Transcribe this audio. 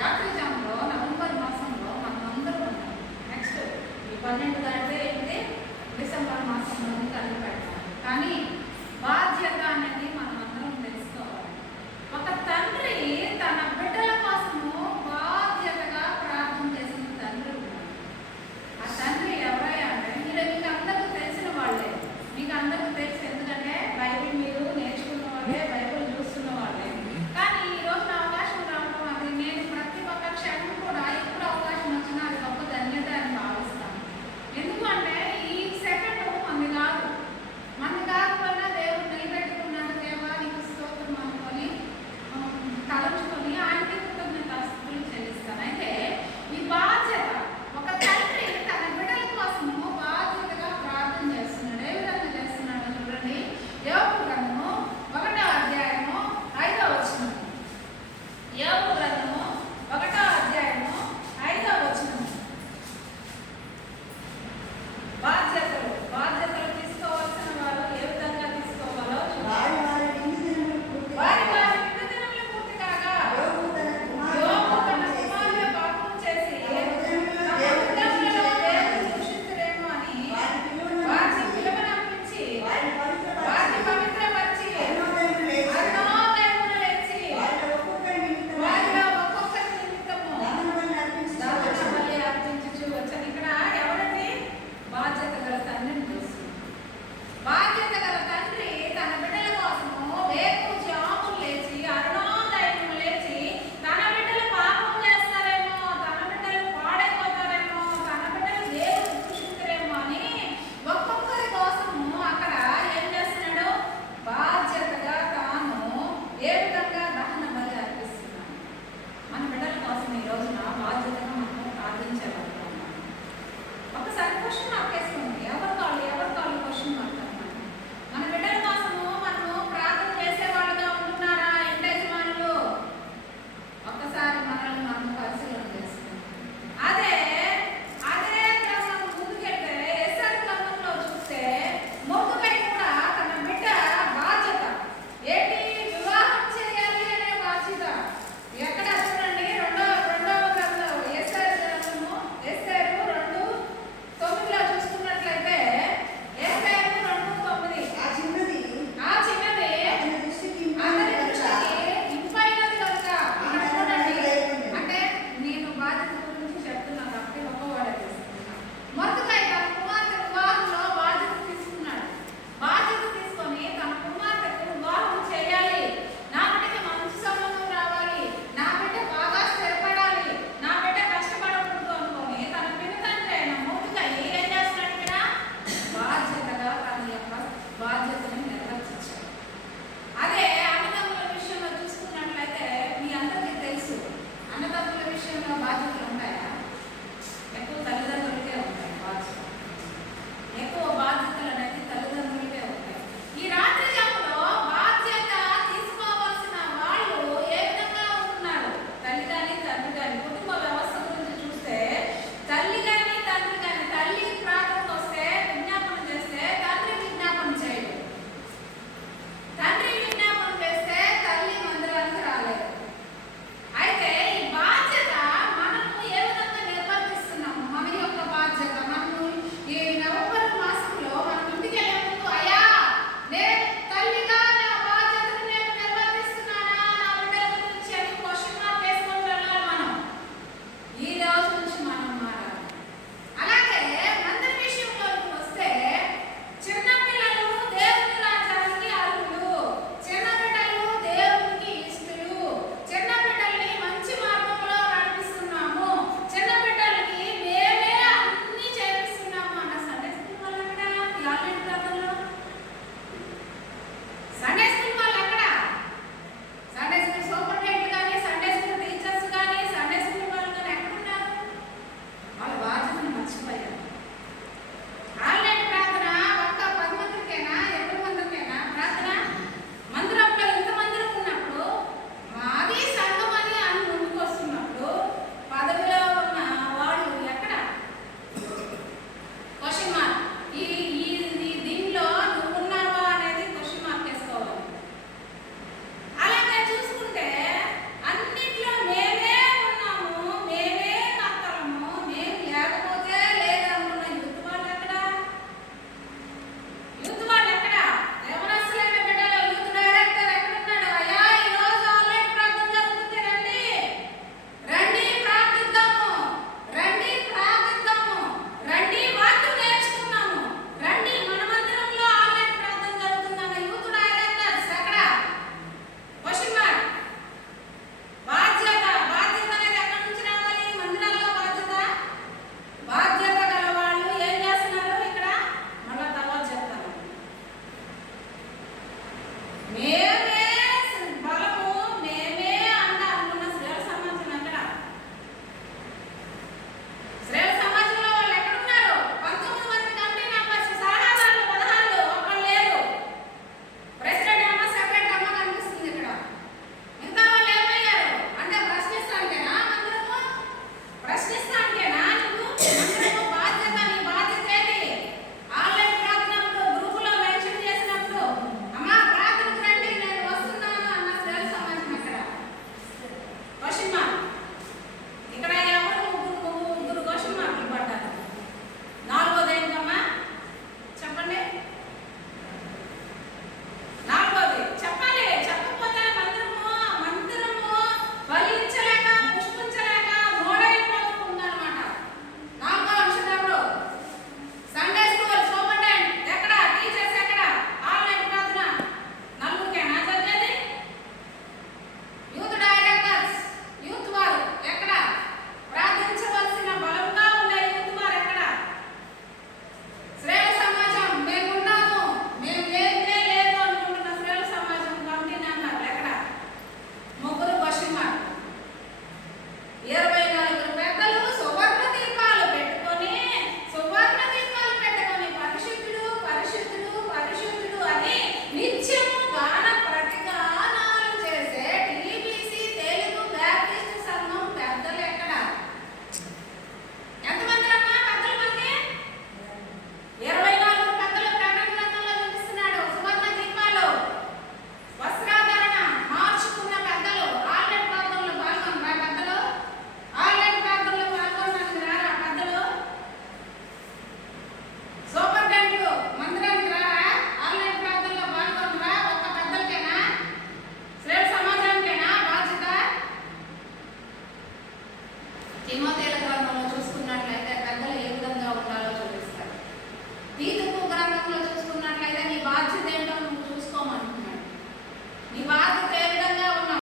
యాత్రిజంలో November మాసంలో మనం అందరూ ఉన్నాం. నెక్స్ట్ ఈ పన్నెండు దాంట్లో అయితే డిసెంబర్ మాసంలో కలిపి పెడతాం కానీ బాధ్యత అనేది